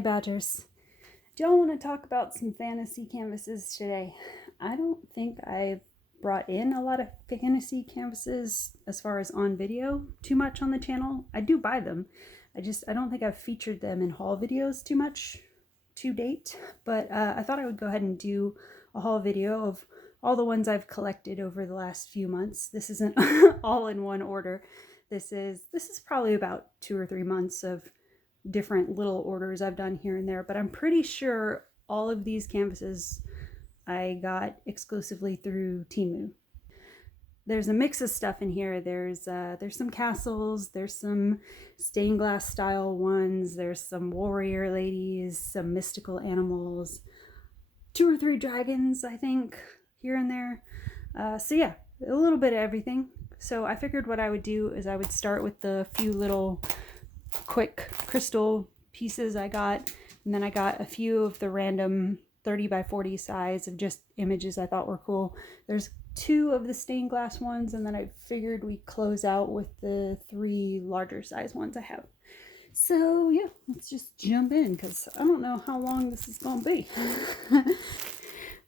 honey badgers. Do y'all want to talk about some fantasy canvases today? I don't think I've brought in a lot of fantasy canvases as far as on video too much on the channel. I do buy them. I don't think I've featured them in haul videos too much to date, but I thought I would go ahead and do a haul video of all the ones I've collected over the last few months. This isn't all in one order. This is probably about 2 or 3 months of different little orders I've done here and there, but I'm pretty sure all of these canvases I got exclusively through Temu. There's a mix of stuff in here. There's some castles, there's some stained glass style ones, there's some warrior ladies, some mystical animals, 2 or 3 dragons, I think, here and there. So yeah, a little bit of everything. So I figured what I would do is I would start with the few little quick crystal pieces I got, and then I got a few of the random 30 by 40 size of just images I thought were cool. There's 2 of the stained glass ones, and then I figured we close out with the 3 larger size ones I have. So yeah, let's just jump in because I don't know how long this is gonna be.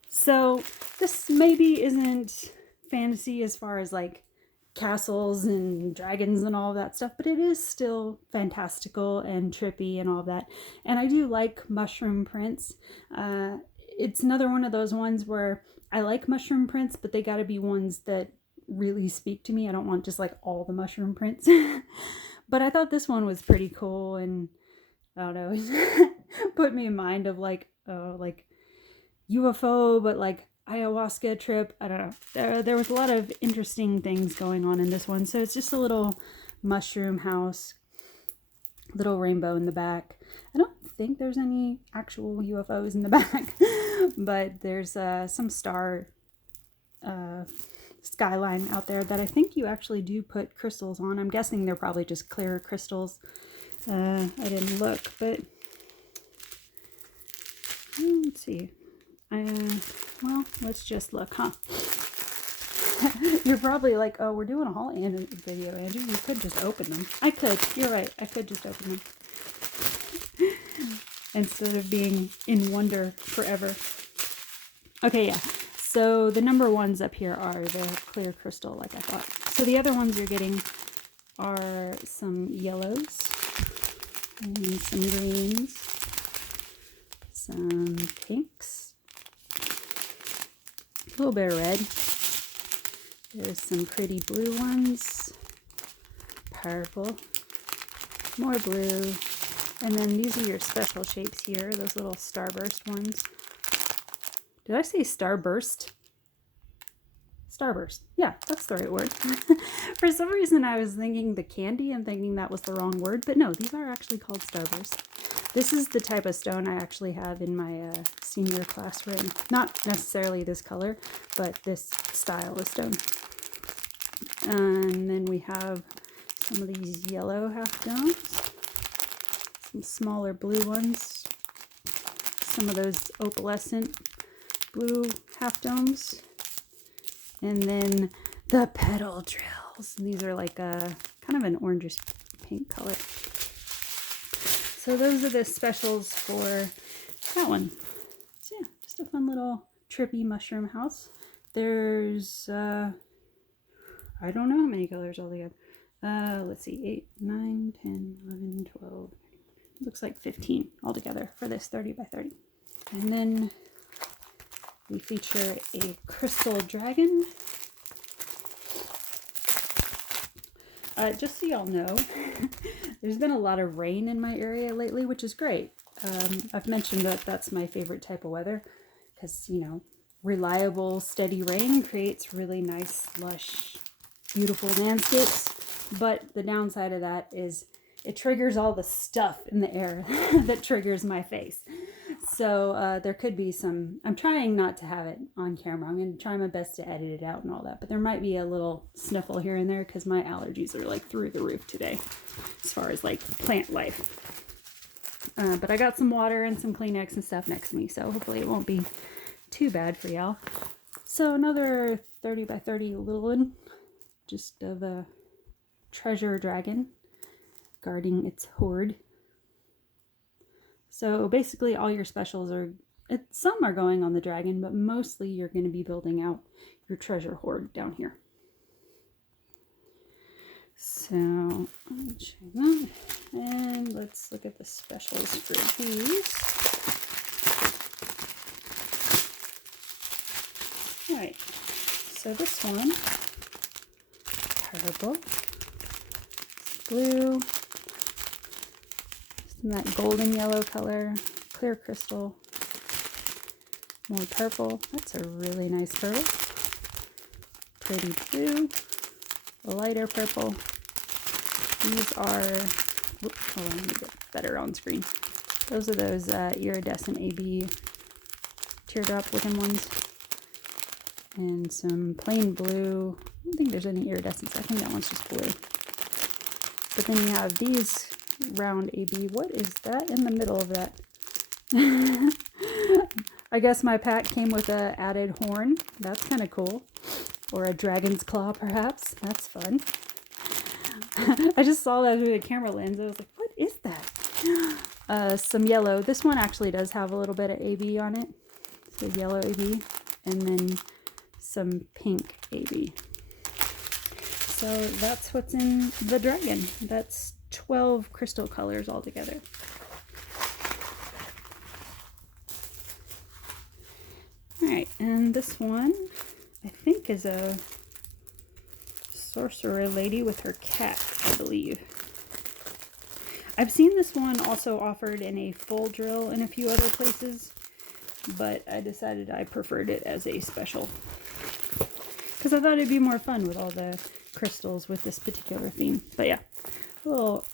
So this maybe isn't fantasy as far as like castles and dragons and all that stuff, but it is still fantastical and trippy and all that. And I do like mushroom prints. It's another one of those ones where I like mushroom prints, but they gotta be ones that really speak to me. I don't want just like all the mushroom prints. But I thought this one was pretty cool, and I don't know, put me in mind of like UFO, but like ayahuasca trip. I don't know. There was a lot of interesting things going on in this one. So it's just a little mushroom house, little rainbow in the back. I don't think there's any actual UFOs in the back, but there's some star skyline out there that I think you actually do put crystals on. I'm guessing they're probably just clear crystals. I didn't look, but let's see. Well, let's just look, huh? You're probably like, oh, we're doing a haul video, Andrew. You could just open them. I could. You're right. I could just open them. Instead of being in wonder forever. Okay, yeah. So the number ones up here are the clear crystal, like I thought. So the other ones you're getting are some yellows and some greens, some pinks, a little bit of red. There's some pretty blue ones, purple, more blue, and then these are your special shapes here, those little starburst ones. Did I say starburst? Starburst. Yeah, that's the right word. For some reason I was thinking the candy and thinking that was the wrong word, but no, these are actually called starburst. This is the type of stone I actually have in my senior class ring. Not necessarily this color, but this style of stone. And then we have some of these yellow half domes, some smaller blue ones, some of those opalescent blue half domes, and then the petal drills. And these are like a kind of an orangish pink color. So those are the specials for that one. So yeah, just a fun little trippy mushroom house. There's I don't know how many colors altogether. Let's see, 8, 9, 10, 11, 12. Looks like 15 altogether for this 30 by 30. And then we feature a crystal dragon. Just so y'all know, there's been a lot of rain in my area lately, which is great. I've mentioned that that's my favorite type of weather because, you know, reliable, steady rain creates really nice, lush, beautiful landscapes. But the downside of that is it triggers all the stuff in the air that triggers my face. So there could be some, I'm trying not to have it on camera. I'm going to try my best to edit it out and all that. But there might be a little sniffle here and there because my allergies are like through the roof today as far as like plant life. But I got some water and some Kleenex and stuff next to me. So hopefully it won't be too bad for y'all. So another 30 by 30 little one. Just of a treasure dragon guarding its hoard. So basically all your specials are, some are going on the dragon, but mostly you're going to be building out your treasure hoard down here. So let's show that. And let's look at the specials for these. Alright, so this one, purple, blue, some of that golden yellow color, clear crystal, more purple. That's a really nice purple. Pretty blue, a lighter purple. These are, whoops, hold on, let me get better on screen. Those are those iridescent AB teardrop looking ones. And some plain blue. I don't think there's any iridescence. I think that one's just blue. But then you have these round AB. What is that in the middle of that? I guess my pack came with a added horn. That's kind of cool. Or a dragon's claw, perhaps. That's fun. I just saw that through the camera lens. I was like, what is that? Some yellow. This one actually does have a little bit of AB on it. So yellow AB. And then some pink AB. So that's what's in the dragon. That's 12 crystal colors altogether. Alright, and this one I think is a sorcerer lady with her cat, I believe. I've seen this one also offered in a full drill in a few other places, but I decided I preferred it as a special. Because I thought it'd be more fun with all the crystals with this particular theme. But yeah, a little,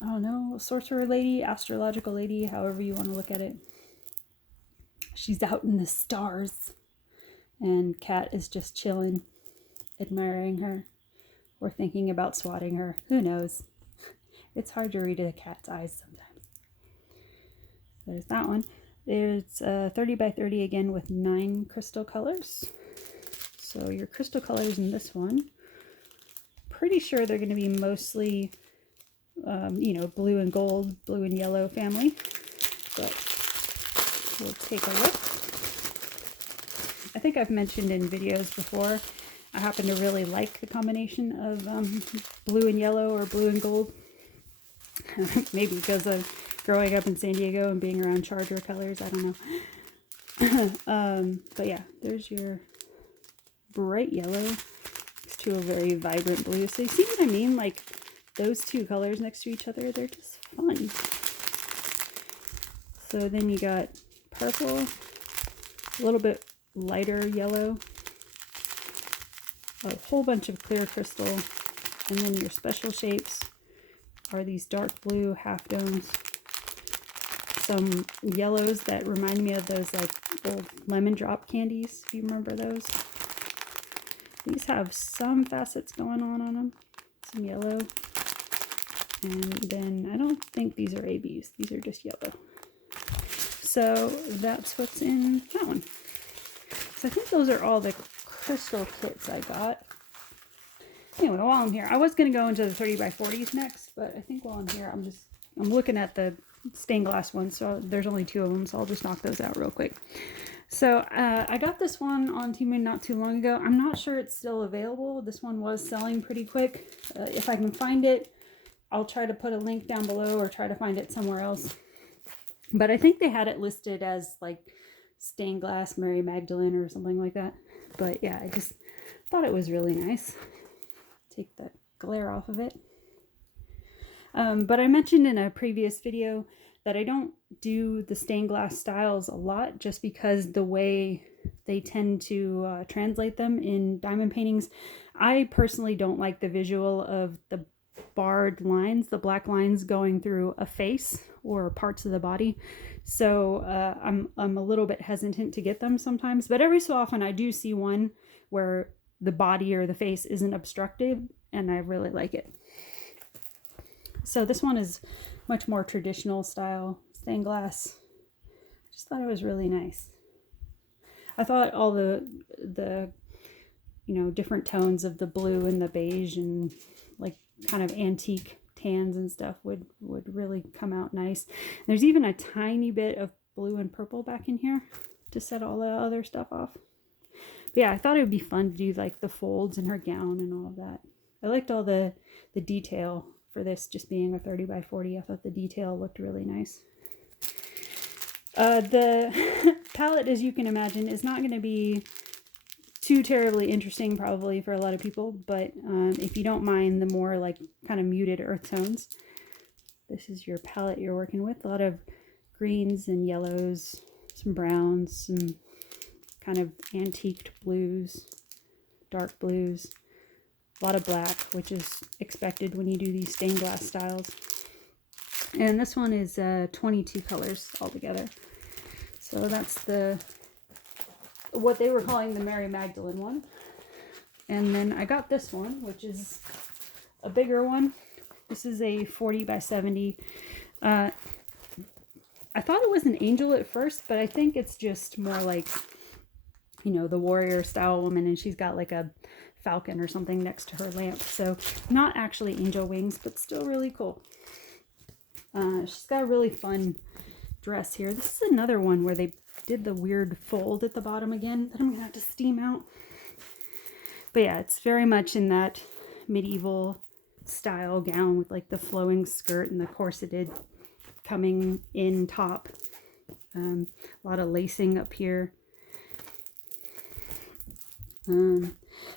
I don't know, sorcerer lady, astrological lady, however you want to look at it. She's out in the stars. And Cat is just chilling, admiring her, or thinking about swatting her. Who knows? It's hard to read a cat's eyes sometimes. There's that one. There's 30 by 30 again with 9 crystal colors. So your crystal colors in this one, pretty sure they're going to be mostly, you know, blue and gold, blue and yellow family. But we'll take a look. I think I've mentioned in videos before, I happen to really like the combination of blue and yellow or blue and gold. Maybe because of growing up in San Diego and being around Charger colors, I don't know. But yeah, there's your bright yellow next to a very vibrant blue. So you see what I mean? Like those two colors next to each other, they're just fun. So then you got purple, a little bit lighter yellow, a whole bunch of clear crystal, and then your special shapes are these dark blue half domes, some yellows that remind me of those like old lemon drop candies, if you remember those. These have some facets going on them, some yellow, and then I don't think these are ABs, these are just yellow. So that's what's in that one. So I think those are all the crystal kits I got. Anyway, while I'm here, I was going to go into the 30 by 40s next, but I think while I'm here, I'm looking at the stained glass ones, so there's only 2 of them, so I'll just knock those out real quick. So I got this one on Temu not too long ago. I'm not sure it's still available. This one was selling pretty quick. If I can find it, I'll try to put a link down below or try to find it somewhere else. But I think they had it listed as like stained glass Mary Magdalene or something like that. But yeah, I just thought it was really nice. Take the glare off of it. But I mentioned in a previous video that I don't do the stained glass styles a lot just because the way they tend to translate them in diamond paintings. I personally don't like the visual of the barred lines, the black lines going through a face or parts of the body. So I'm a little bit hesitant to get them sometimes, but every so often I do see one where the body or the face isn't obstructed, and I really like it. So this one is much more traditional style stained glass. I just thought it was really nice. I thought all the you know, different tones of the blue and the beige and like kind of antique tans and stuff would really come out nice. There's even a tiny bit of blue and purple back in here to set all the other stuff off. But yeah, I thought it would be fun to do like the folds in her gown and all of that. I liked all the detail for this just being a 30 by 40. I thought the detail looked really nice. The palette, as you can imagine, is not going to be too terribly interesting probably for a lot of people, but if you don't mind the more like kind of muted earth tones, this is your palette you're working with. A lot of greens and yellows, some browns, some kind of antiqued blues, dark blues, a lot of black, which is expected when you do these stained glass styles. And this one is 22 colors altogether. So that's what they were calling the Mary Magdalene one. And then I got this one, which is a bigger one. This is a 40 by 70. I thought it was an angel at first, but I think it's just more like, you know, the warrior style woman, and she's got like a falcon or something next to her lamp. So not actually angel wings, but still really cool. She's got a really fun dress here. This is another one where they did the weird fold at the bottom again that I'm gonna have to steam out. But yeah, it's very much in that medieval style gown with like the flowing skirt and the corseted coming in top. A lot of lacing up here.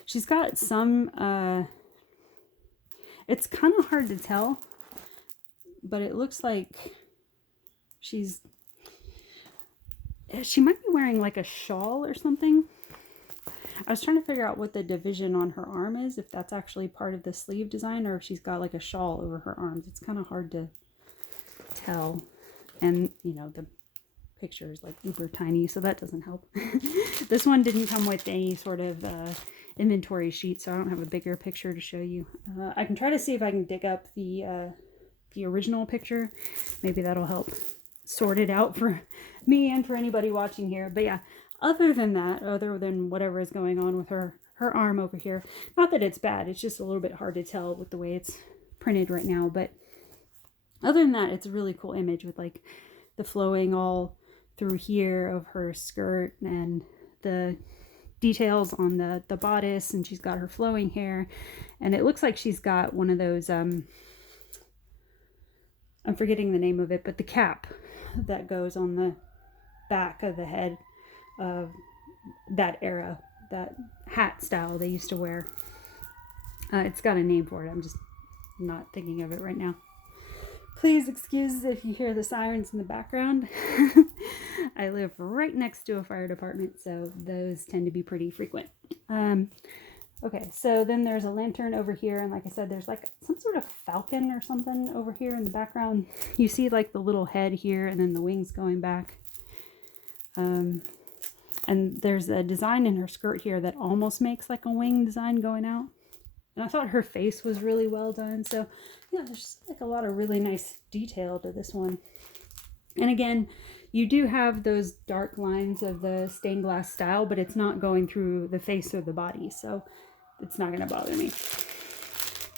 She's got some, it's kind of hard to tell, but it looks like she might be wearing like a shawl or something. I was trying to figure out what the division on her arm is, if that's actually part of the sleeve design or if she's got like a shawl over her arms. It's kind of hard to tell. And, you know, the picture is like uber tiny, so that doesn't help. This one didn't come with any sort of inventory sheet, so I don't have a bigger picture to show you. I can try to see if I can dig up the original picture. Maybe that'll help sort it out for me and for anybody watching here. But yeah, other than that, other than whatever is going on with her arm over here, not that it's bad, it's just a little bit hard to tell with the way it's printed right now. But other than that, it's a really cool image with like the flowing all through here of her skirt and the details on the bodice, and she's got her flowing hair, and it looks like she's got one of those I'm forgetting the name of it, but the cap that goes on the back of the head of that era, that hat style they used to wear. It's got a name for it, I'm just not thinking of it right now. Please excuse if you hear the sirens in the background. I live right next to a fire department, so those tend to be pretty frequent. Okay, so then there's a lantern over here, and like I said, there's like some sort of falcon or something over here in the background. You see like the little head here and then the wings going back. And there's a design in her skirt here that almost makes like a wing design going out. And I thought her face was really well done. So yeah, there's just like a lot of really nice detail to this one. And again, you do have those dark lines of the stained glass style, but it's not going through the face or the body, so it's not going to bother me.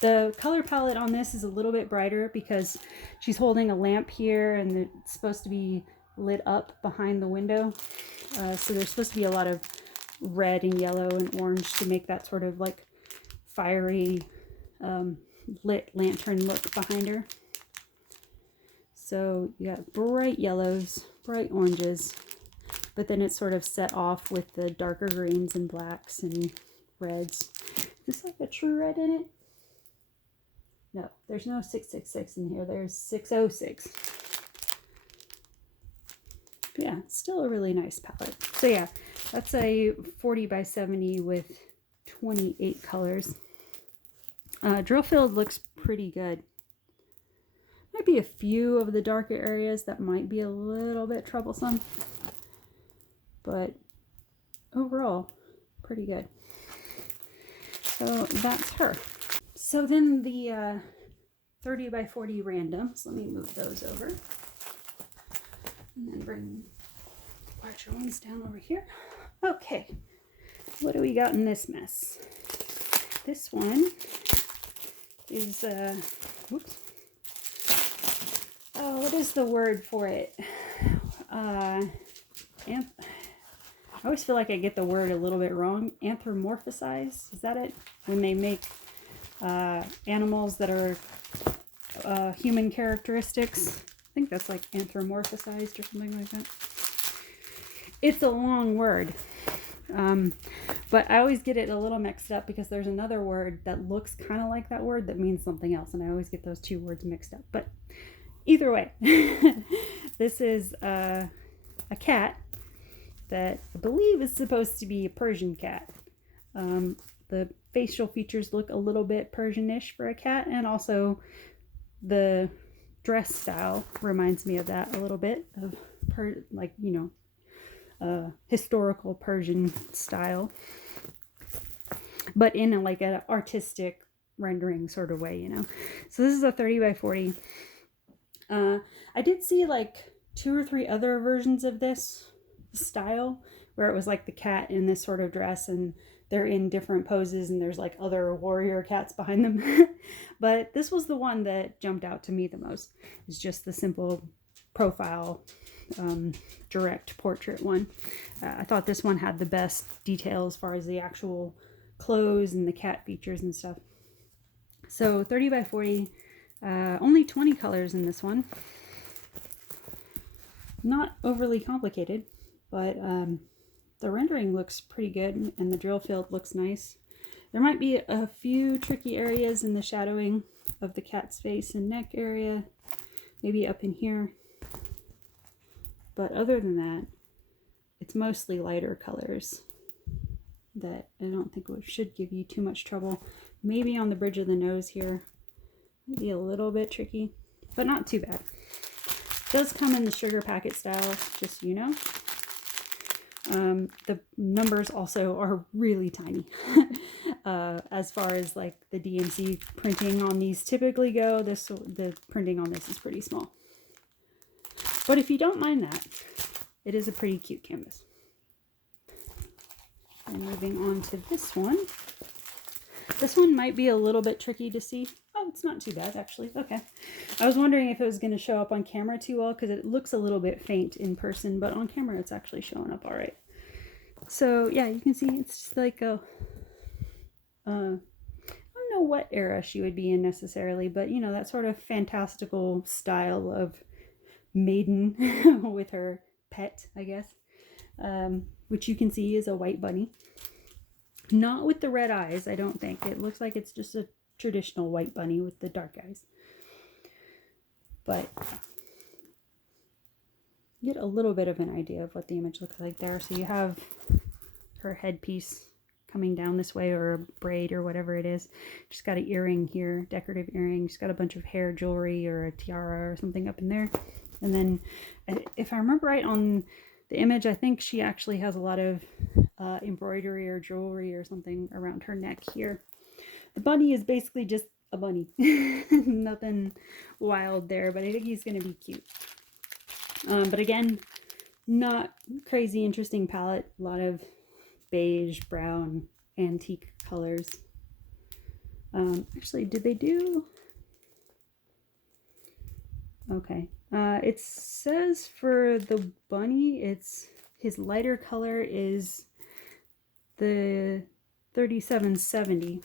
The color palette on this is a little bit brighter because she's holding a lamp here and it's supposed to be lit up behind the window. So there's supposed to be a lot of red and yellow and orange to make that sort of like fiery lit lantern look behind her. So you got bright yellows, bright oranges, but then it's sort of set off with the darker greens and blacks and reds. Is this like a true red in it? No, there's no 666 in here. There's 606. But yeah, still a really nice palette. So yeah, that's a 40 by 70 with 28 colors. Drill field looks pretty good. Might be a few of the darker areas that might be a little bit troublesome, but overall pretty good. So that's her. So then the 30 by 40 randoms, let me move those over and then bring larger ones down over here. Okay, what do we got in this mess? This one is whoops, what is the word for it? I always feel like I get the word a little bit wrong. Anthropomorphize, is that it? When they make animals that are human characteristics. I think that's like anthropomorphized or something like that. It's a long word. But I always get it a little mixed up because there's another word that looks kind of like that word that means something else. And I always get those two words mixed up. But either way, this is a cat that I believe is supposed to be a Persian cat. The facial features look a little bit Persian-ish for a cat, and also the dress style reminds me of that a little bit of historical Persian style, but in an artistic rendering sort of way, So this is a 30 by 40. I did see like 2 or 3 other versions of this style where it was like the cat in this sort of dress and they're in different poses and there's like other warrior cats behind them. But this was the one that jumped out to me the most. It's just the simple profile direct portrait one. I thought this one had the best detail as far as the actual clothes and the cat features and stuff. So 30 by 40, only 20 colors in this one. Not overly complicated, but the rendering looks pretty good and the drill field looks nice. There might be a few tricky areas in the shadowing of the cat's face and neck area, maybe up in here. But other than that, it's mostly lighter colors that I don't think should give you too much trouble. Maybe on the bridge of the nose here, maybe a little bit tricky, but not too bad. It does come in the sugar packet style, just so you know. The numbers also are really tiny. As far as like the DMC printing on these typically go, the printing on this is pretty small. But if you don't mind that, it is a pretty cute canvas. And moving on to this one. This one might be a little bit tricky to see. Oh, it's not too bad, actually. Okay. I was wondering if it was going to show up on camera too well, because it looks a little bit faint in person, but on camera it's actually showing up all right. So, yeah, you can see it's just like a... I don't know what era she would be in necessarily, but, that sort of fantastical style of maiden with her pet, I guess, which you can see is a white bunny. Not with the red eyes, I don't think. It looks like it's just a traditional white bunny with the dark eyes. But you get a little bit of an idea of what the image looks like there. So you have her headpiece coming down this way, or a braid or whatever it is. She's got an earring here, decorative earring. She's got a bunch of hair jewelry or a tiara or something up in there. And then, if I remember right on the image, I think she actually has a lot of embroidery or jewelry or something around her neck here. The bunny is basically just a bunny. Nothing wild there, but I think he's going to be cute. But again, not crazy interesting palette. A lot of beige, brown, antique colors. Actually, did they do... Okay. It says for the bunny, his lighter color is the 3770,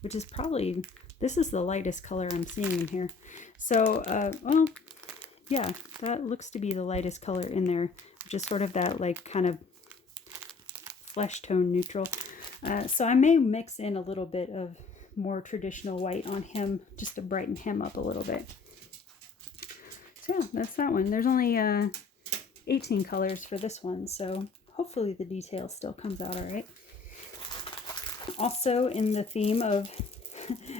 which is probably, this is the lightest color I'm seeing in here. So, well, yeah, that looks to be the lightest color in there, which is sort of that like kind of flesh tone neutral. So I may mix in a little bit of more traditional white on him just to brighten him up a little bit. So yeah, that's that one. There's only 18 colors for this one, so hopefully the detail still comes out all right. Also in the theme of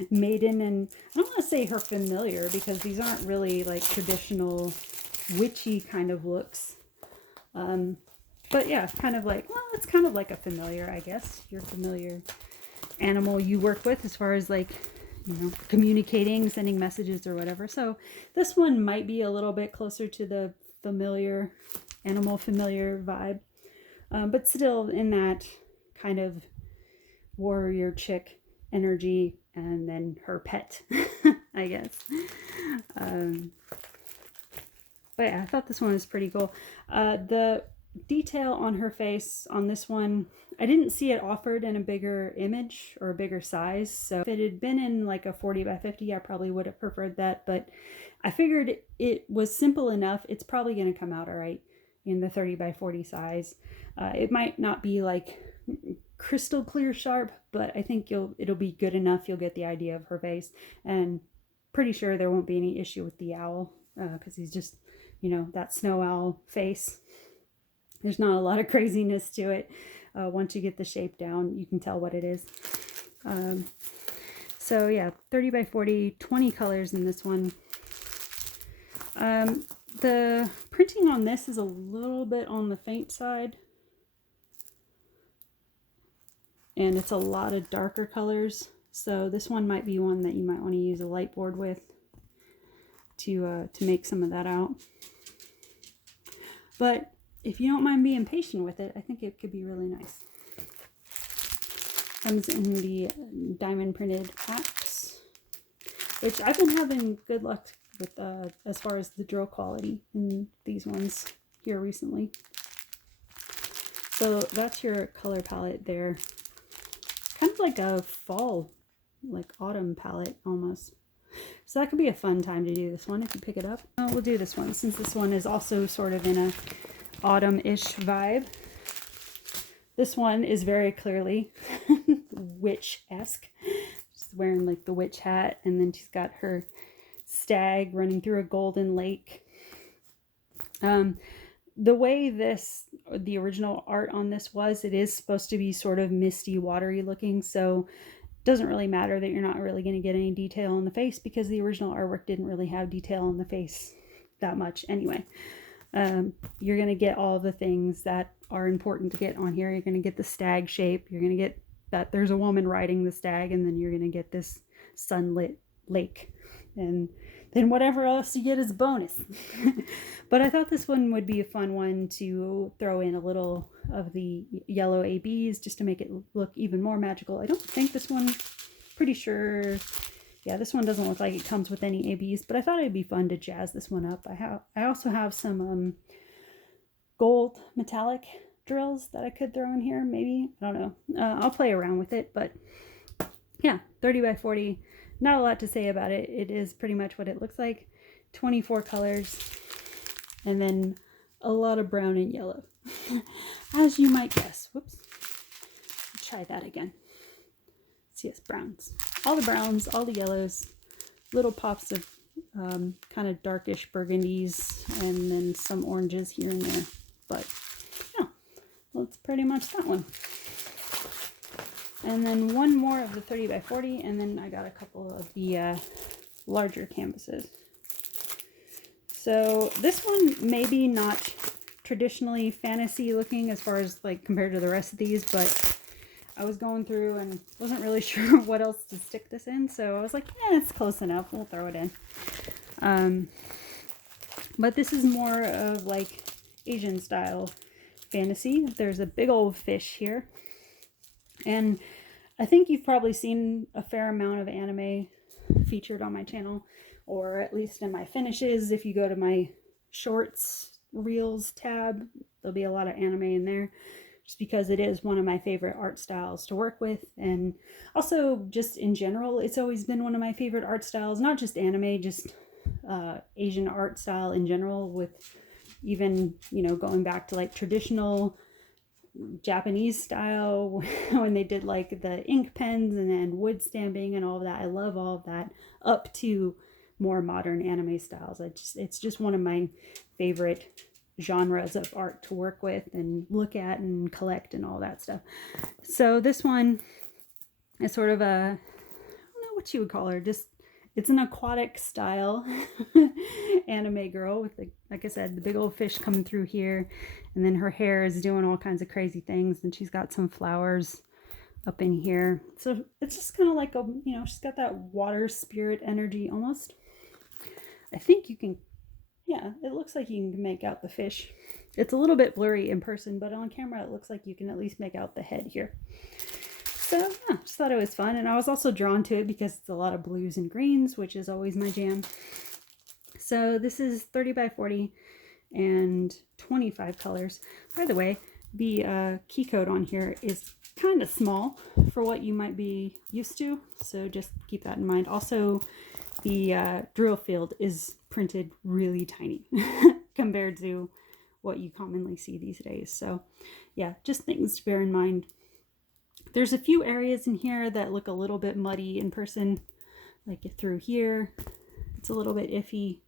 maiden, and I don't want to say her familiar because these aren't really like traditional witchy kind of looks. But yeah, kind of like, well, it's kind of like a familiar, I guess. Your familiar animal you work with as far as like, communicating, sending messages or whatever. So this one might be a little bit closer to the familiar, animal familiar vibe. But still in that kind of warrior chick energy, and then her pet, I guess. But yeah, I thought this one was pretty cool. The detail on her face on this one, I didn't see it offered in a bigger image or a bigger size. So if it had been in like a 40 by 50, I probably would have preferred that. But I figured it was simple enough. It's probably going to come out all right in the 30 by 40 size. It might not be like crystal clear sharp, but I think it'll be good enough. You'll get the idea of her face, and pretty sure there won't be any issue with the owl, because he's just, you know, that snow owl face. There's not a lot of craziness to it. Once you get the shape down, you can tell what it is. So yeah, 30 by 40, 20 colors in this one. The printing on this is a little bit on the faint side, and it's a lot of darker colors. So this one might be one that you might want to use a light board with to make some of that out. But if you don't mind being patient with it, I think it could be really nice. Comes in the diamond printed packs, which I've been having good luck with as far as the drill quality in these ones here recently. So that's your color palette there. Kind of like a fall, like autumn palette almost. So that could be a fun time to do this one if you pick it up. We'll do this one since this one is also sort of in a autumn-ish vibe. This one is very clearly witch-esque. She's wearing like the witch hat, and then she's got her stag running through a golden lake. The way the original art on this was, it is supposed to be sort of misty, watery looking, so it doesn't really matter that you're not really going to get any detail on the face, because the original artwork didn't really have detail on the face that much anyway. You're going to get all the things that are important to get on here. You're going to get the stag shape. You're going to get that there's a woman riding the stag, and then you're going to get this sunlit lake. And then whatever else you get is a bonus. But I thought this one would be a fun one to throw in a little of the yellow ABs just to make it look even more magical. I don't think this one, pretty sure, yeah, this one doesn't look like it comes with any ABs, but I thought it'd be fun to jazz this one up. I also have some gold metallic drills that I could throw in here, maybe. I don't know. I'll play around with it, but yeah, 30 by 40. Not a lot to say about it. It is pretty much what it looks like. 24 colors, and then a lot of brown and yellow, as you might guess. Whoops. Try that again. So yes, browns. All the browns, all the yellows, little pops of kind of darkish burgundies, and then some oranges here and there. But yeah, well, it's pretty much that one. And then one more of the 30 by 40, and then I got a couple of the larger canvases. So this one maybe not traditionally fantasy looking as far as like compared to the rest of these, but I was going through and wasn't really sure what else to stick this in, so I was like, yeah, it's close enough, we'll throw it in. But this is more of like Asian style fantasy. There's a big old fish here. And I think you've probably seen a fair amount of anime featured on my channel, or at least in my finishes. If you go to my shorts, reels tab, there'll be a lot of anime in there, just because it is one of my favorite art styles to work with. And also just in general, it's always been one of my favorite art styles, not just anime, just Asian art style in general, with even, you know, going back to like traditional Japanese style when they did like the ink pens and then wood stamping and all of that. I love all of that, up to more modern anime styles. It's just one of my favorite genres of art to work with and look at and collect and all that stuff. So this one is sort of a, I don't know what you would call her, just it's an aquatic style anime girl with, like I said, the big old fish coming through here, and then her hair is doing all kinds of crazy things, and she's got some flowers up in here. So it's just kind of like a, you know, she's got that water spirit energy almost. I think you can, yeah, it looks like you can make out the fish. It's a little bit blurry in person, but on camera it looks like you can at least make out the head here. So yeah, just thought it was fun, and I was also drawn to it because it's a lot of blues and greens, which is always my jam. So this is 30 by 40 and 25 colors. By the way, the key code on here is kind of small for what you might be used to, so just keep that in mind. Also, the drill field is printed really tiny compared to what you commonly see these days. So yeah, just things to bear in mind. There's a few areas in here that look a little bit muddy in person, like through here. It's a little bit iffy.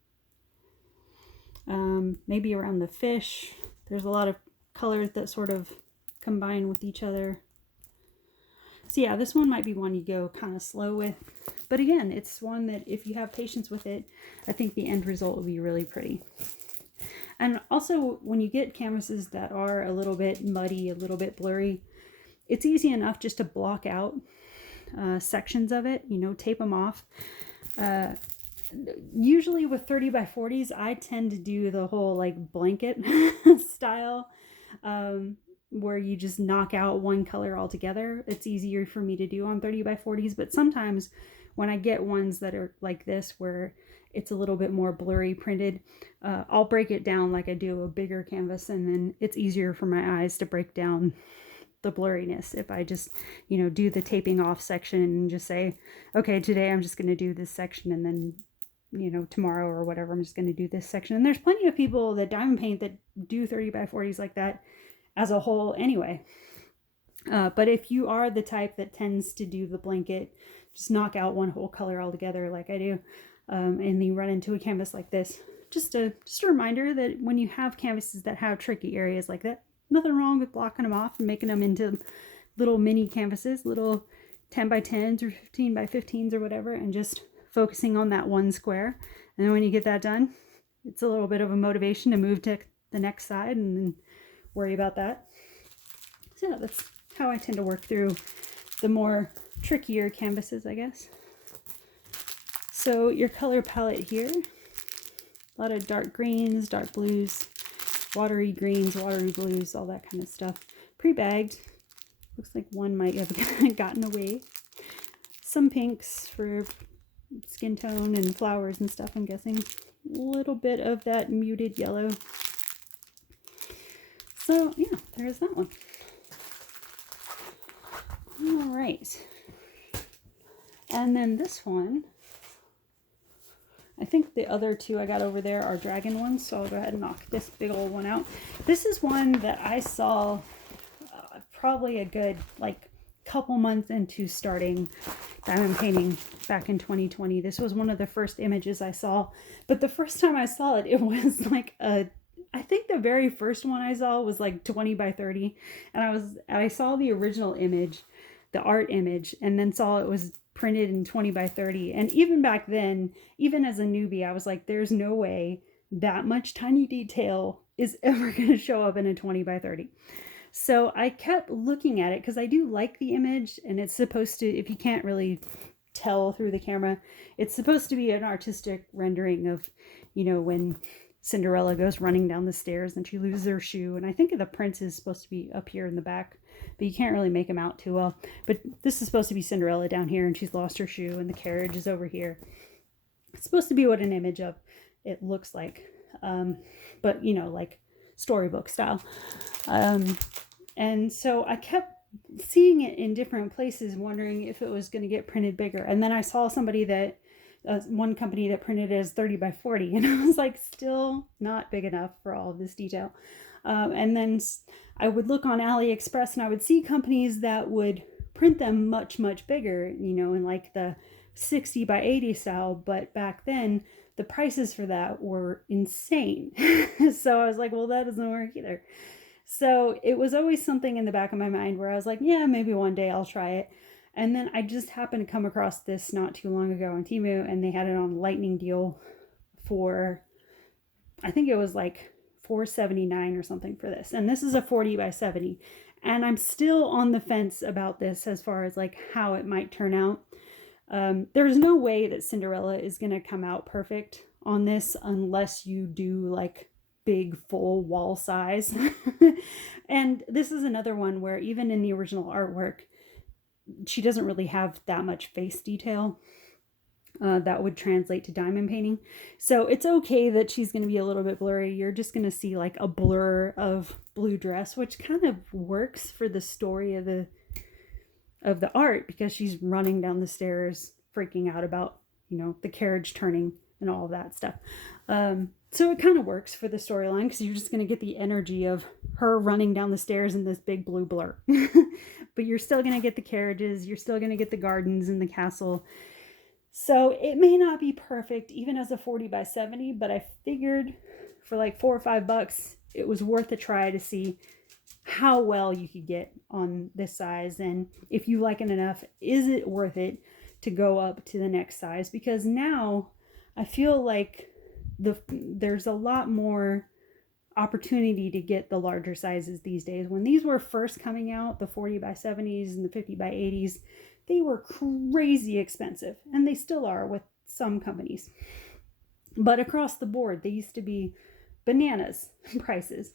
Maybe around the fish. There's a lot of colors that sort of combine with each other. So yeah, this one might be one you go kind of slow with. But again, it's one that if you have patience with it, I think the end result will be really pretty. And also, when you get canvases that are a little bit muddy, a little bit blurry, it's easy enough just to block out sections of it, you know, tape them off. Usually with 30 by 40s, I tend to do the whole like blanket style, where you just knock out one color altogether. It's easier for me to do on 30 by 40s, but sometimes when I get ones that are like this, where it's a little bit more blurry printed, I'll break it down like I do a bigger canvas, and then it's easier for my eyes to break down the blurriness if I just, you know, do the taping off section and just say, okay, today I'm just going to do this section, and then, you know, tomorrow or whatever, I'm just going to do this section. And there's plenty of people that diamond paint that do 30 by 40s like that as a whole anyway. But if you are the type that tends to do the blanket, just knock out one whole color altogether like I do, and you run into a canvas like this, just a reminder that when you have canvases that have tricky areas like that, nothing wrong with blocking them off and making them into little mini canvases, little 10 by 10s or 15 by 15s or whatever, and just focusing on that one square. And then when you get that done, it's a little bit of a motivation to move to the next side and then worry about that. So yeah, that's how I tend to work through the more trickier canvases, I guess. So your color palette here, a lot of dark greens, dark blues, watery greens, watery blues, all that kind of stuff. Pre-bagged. Looks like one might have gotten away. Some pinks for skin tone and flowers and stuff, I'm guessing. A little bit of that muted yellow. So yeah, there's that one. All right. And then this one, I think the other two I got over there are dragon ones, so I'll go ahead and knock this big old one out. This is one that I saw probably a good like couple months into starting diamond painting back in 2020. This was one of the first images I saw, but the first time I saw it, it was like I think the very first one I saw was like 20 by 30, and I saw the original image, the art image, and then saw it was printed in 20 by 30. And even back then, even as a newbie, I was like, there's no way that much tiny detail is ever going to show up in a 20 by 30. So I kept looking at it because I do like the image, and it's supposed to, if you can't really tell through the camera, it's supposed to be an artistic rendering of, you know, when Cinderella goes running down the stairs and she loses her shoe. And I think the prince is supposed to be up here in the back, but you can't really make him out too well. But this is supposed to be Cinderella down here, and she's lost her shoe, and the carriage is over here. It's supposed to be what an image of it looks like, but you know, like storybook style. And so I kept seeing it in different places, wondering if it was going to get printed bigger. And then I saw somebody that one company that printed it as 30 by 40, and I was like, still not big enough for all of this detail. And then I would look on AliExpress, and I would see companies that would print them much, much bigger, you know, in like the 60 by 80 style. But back then, the prices for that were insane. So I was like, well, that doesn't work either. So it was always something in the back of my mind where I was like, yeah, maybe one day I'll try it. And then I just happened to come across this not too long ago on Temu, and they had it on lightning deal for, I think it was like $4.79 or something for this. And this is a 40 by 70. And I'm still on the fence about this as far as like how it might turn out. There's no way that Cinderella is going to come out perfect on this unless you do like big full wall size. And this is another one where even in the original artwork, she doesn't really have that much face detail. that would translate to diamond painting. So it's okay that she's going to be a little bit blurry. You're just going to see like a blur of blue dress, which kind of works for the story of the art, because she's running down the stairs freaking out about, you know, the carriage turning and all of that stuff. So it kind of works for the storyline, because you're just going to get the energy of her running down the stairs in this big blue blur. But you're still going to get the carriages, you're still going to get the gardens and the castle. So it may not be perfect even as a 40 by 70, but I figured for like $4 or $5, it was worth a try to see how well you could get on this size. And if you like it enough, is it worth it to go up to the next size? Because now I feel like there's a lot more opportunity to get the larger sizes these days. When these were first coming out, the 40 by 70s and the 50 by 80s, they were crazy expensive, and they still are with some companies. But across the board, they used to be bananas prices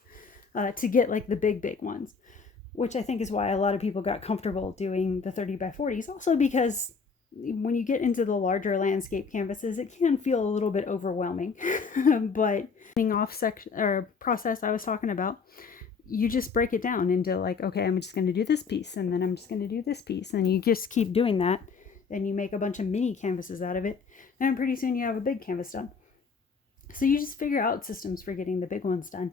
to get like the big ones, which I think is why a lot of people got comfortable doing the 30 by 40s. Also because when you get into the larger landscape canvases, it can feel a little bit overwhelming. But off section or process I was talking about, you just break it down into like, okay, I'm just going to do this piece, and then I'm just going to do this piece, and you just keep doing that, and you make a bunch of mini canvases out of it, and pretty soon you have a big canvas done. So you just figure out systems for getting the big ones done.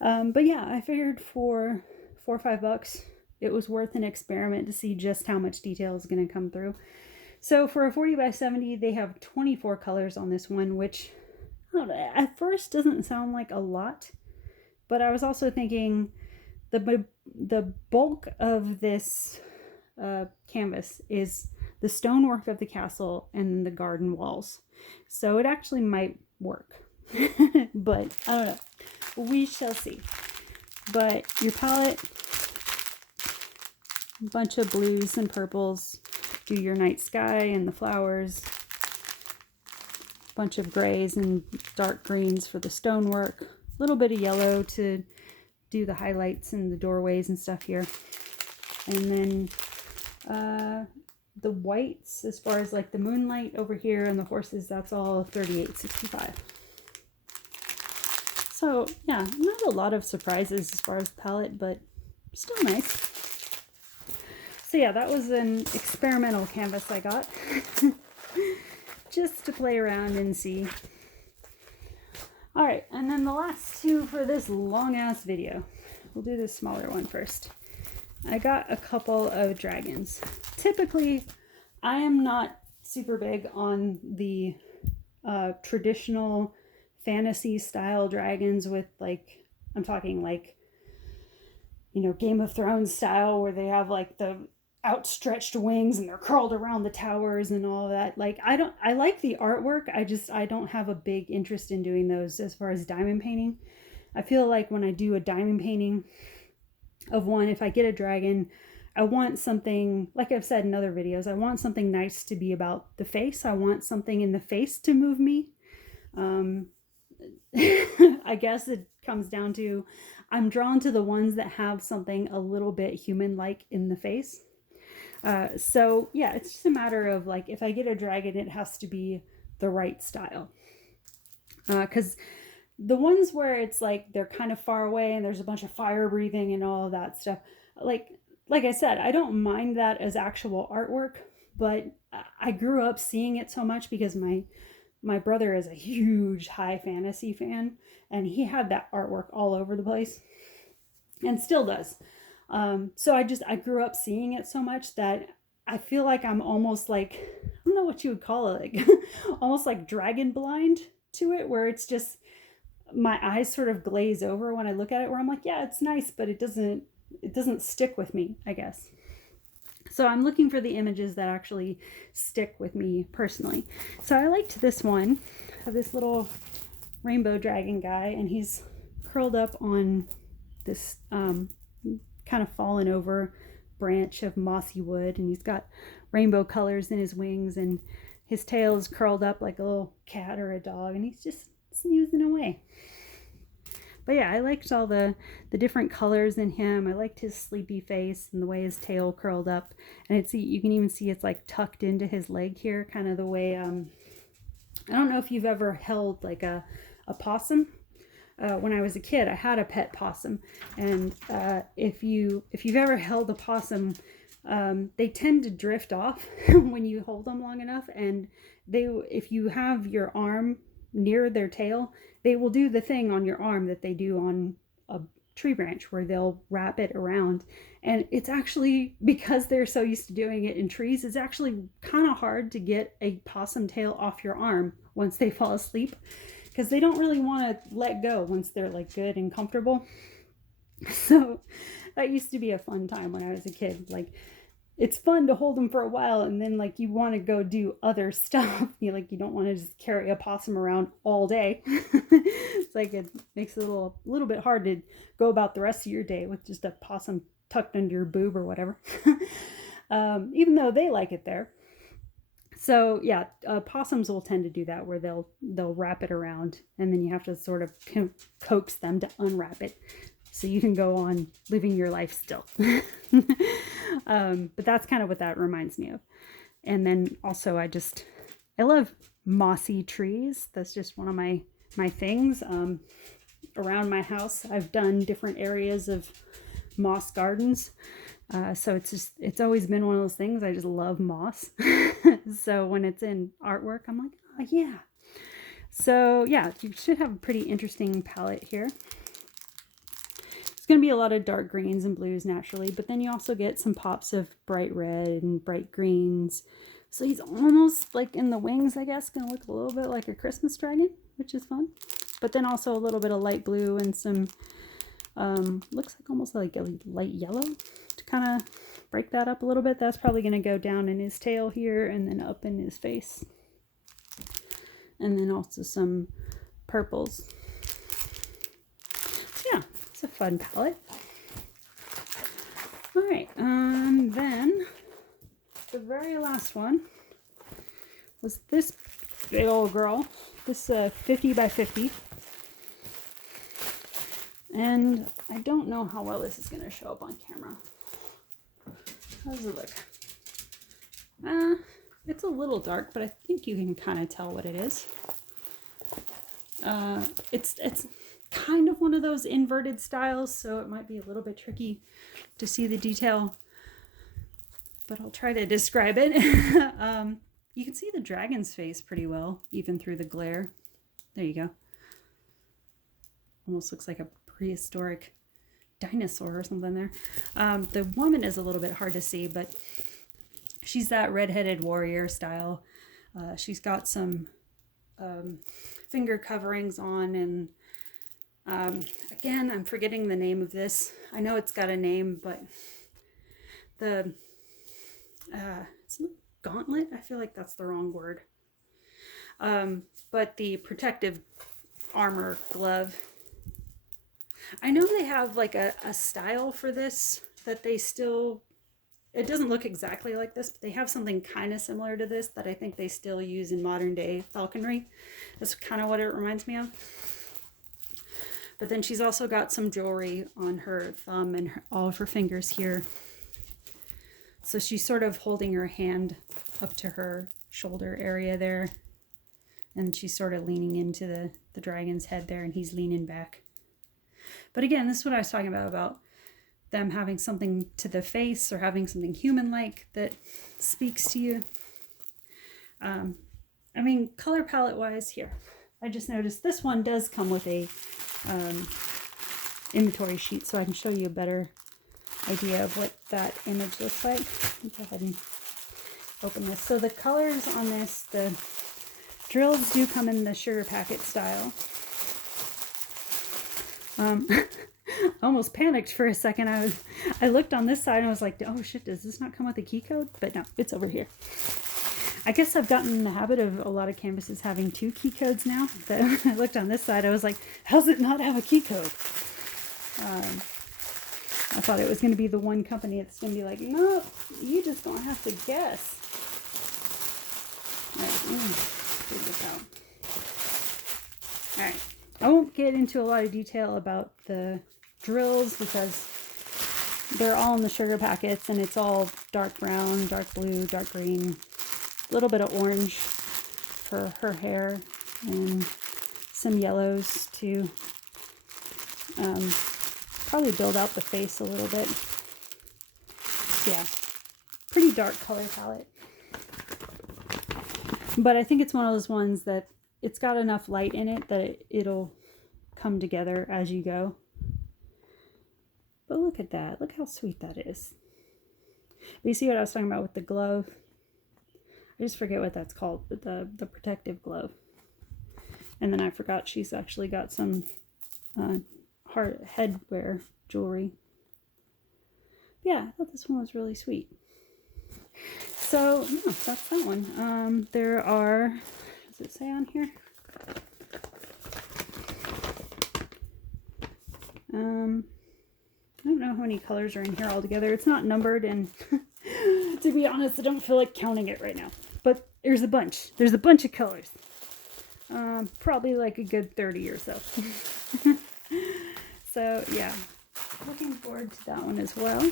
But yeah, I figured for $4 or $5, it was worth an experiment to see just how much detail is going to come through. So for a 40 by 70, they have 24 colors on this one, which I don't know, at first doesn't sound like a lot. But I was also thinking the bulk of this canvas is the stonework of the castle and the garden walls. So it actually might work. But I don't know. We shall see. But your palette, a bunch of blues and purples. Do your night sky and the flowers. A bunch of grays and dark greens for the stonework. Little bit of yellow to do the highlights and the doorways and stuff here. And then the whites, as far as like the moonlight over here and the horses, that's all 3865. So yeah, not a lot of surprises as far as palette, but still nice. So yeah, that was an experimental canvas I got. Just to play around and see. Alright, and then the last two for this long-ass video. We'll do the smaller one first. I got a couple of dragons. Typically, I am not super big on the traditional fantasy-style dragons with, like, I'm talking like, you know, Game of Thrones style, where they have, like, the outstretched wings and they're curled around the towers and all that. Like, I like the artwork, I don't have a big interest in doing those as far as diamond painting. I feel like when I do a diamond painting of one, if I get a dragon, I want something, like I've said in other videos, I want something nice to be about the face. I want something in the face to move me. I guess it comes down to, I'm drawn to the ones that have something a little bit human-like in the face. So yeah, it's just a matter of like, if I get a dragon, it has to be the right style. Because the ones where it's like they're kind of far away and there's a bunch of fire breathing and all of that stuff, like I said, I don't mind that as actual artwork, but I grew up seeing it so much because my brother is a huge high fantasy fan, and he had that artwork all over the place and still does. So I grew up seeing it so much that I feel like I'm almost like, I don't know what you would call it, like almost like dragon blind to it, where it's just my eyes sort of glaze over when I look at it, where I'm like, yeah, it's nice, but it doesn't stick with me, I guess. So I'm looking for the images that actually stick with me personally. So I liked this one of this little rainbow dragon guy, and he's curled up on this kind of fallen over branch of mossy wood, and he's got rainbow colors in his wings, and his tail is curled up like a little cat or a dog, and he's just snoozing away. But yeah, I liked all the different colors in him. I liked his sleepy face and the way his tail curled up. And you can even see it's like tucked into his leg here, kind of the way, I don't know if you've ever held like a possum. When I was a kid, I had a pet possum. And if you've ever held a possum, they tend to drift off when you hold them long enough. And if you have your arm near their tail, they will do the thing on your arm that they do on a tree branch, where they'll wrap it around. And it's actually, because they're so used to doing it in trees, it's actually kind of hard to get a possum tail off your arm once they fall asleep, because they don't really want to let go once they're like good and comfortable. So that used to be a fun time when I was a kid. Like, it's fun to hold them for a while, and then like you want to go do other stuff. You don't want to just carry a possum around all day. It's like, it makes it a little bit hard to go about the rest of your day with just a possum tucked under your boob or whatever. Even though they like it there. So yeah, possums will tend to do that, where they'll wrap it around, and then you have to sort of coax them to unwrap it, so you can go on living your life still. But that's kind of what that reminds me of. And then also, I love mossy trees. That's just one of my things. Around my house, I've done different areas of moss gardens. So it's always been one of those things. I just love moss. So when it's in artwork, I'm like, oh yeah. So yeah, you should have a pretty interesting palette here. Going to be a lot of dark greens and blues naturally, but then you also get some pops of bright red and bright greens. So he's almost like, in the wings, I guess, going to look a little bit like a Christmas dragon, which is fun. But then also a little bit of light blue and some looks like almost like a light yellow to kind of break that up a little bit. That's probably going to go down in his tail here and then up in his face. And then also some purples. Yeah. It's a fun palette. All right, then the very last one was this big old girl, this 50 by 50. And I don't know how well this is going to show up on camera. How does it look? It's a little dark, but I think you can kind of tell what it is. It's kind of one of those inverted styles, so it might be a little bit tricky to see the detail, but I'll try to describe it. You can see the dragon's face pretty well, even through the glare. There you go. Almost looks like a prehistoric dinosaur or something there. The woman is a little bit hard to see, but she's that redheaded warrior style. She's got some finger coverings on, and again, I'm forgetting the name of this. I know it's got a name, but it's not gauntlet. I feel like that's the wrong word. But the protective armor glove. I know they have like a style for this that they still, it doesn't look exactly like this, but they have something kind of similar to this that I think they still use in modern day falconry. That's kind of what it reminds me of. But then she's also got some jewelry on her thumb and all of her fingers here. So she's sort of holding her hand up to her shoulder area there. And she's sort of leaning into the dragon's head there, and he's leaning back. But again, this is what I was talking about them having something to the face or having something human-like that speaks to you. I mean, color palette-wise, here, I just noticed this one does come with a inventory sheet, so I can show you a better idea of what that image looks like. Go ahead and open this. So the colors on this, the drills do come in the sugar packet style. I almost panicked for a second. I looked on this side and I was like, oh shit, does this not come with a key code? But no, it's over here. I guess I've gotten in the habit of a lot of canvases having 2 key codes now. But I looked on this side, I was like, how does it not have a key code? I thought it was going to be the one company that's going to be like, no, you just don't have to guess. All right, figure this out. All right, I won't get into a lot of detail about the drills because they're all in the sugar packets, and it's all dark brown, dark blue, dark green, a little bit of orange for her hair, and some yellows to probably build out the face a little bit. Yeah, pretty dark color palette. But I think it's one of those ones that it's got enough light in it that it'll come together as you go. But look at that. Look how sweet that is. You see what I was talking about with the glove? I just forget what that's called, but the protective glove. And then I forgot she's actually got some headwear jewelry. Yeah, I thought this one was really sweet. So, yeah, that's that one. There are, does it say on here? I don't know how many colors are in here altogether. It's not numbered, and to be honest, I don't feel like counting it right now. But there's a bunch. There's a bunch of colors. Probably like a good 30 or so. So, yeah. Looking forward to that one as well.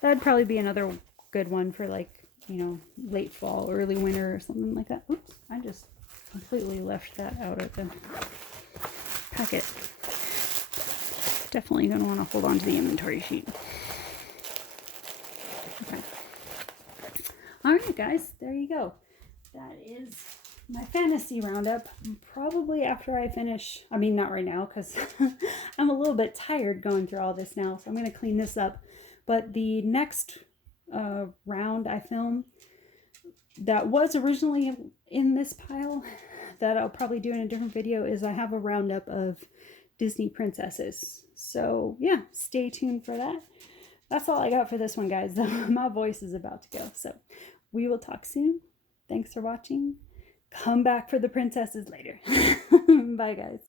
That'd probably be another good one for, like, you know, late fall, early winter or something like that. Oops, I just completely left that out of the packet. Definitely going to want to hold on to the inventory sheet. Okay. All right, guys, there you go. That is my fantasy roundup. Probably after I finish, I mean, not right now, because I'm a little bit tired going through all this now, so I'm going to clean this up. But the next round I film that was originally in this pile that I'll probably do in a different video is I have a roundup of Disney princesses. So yeah, stay tuned for that. That's all I got for this one, guys. My voice is about to go. So we will talk soon. Thanks for watching. Come back for the princesses later. Bye, guys.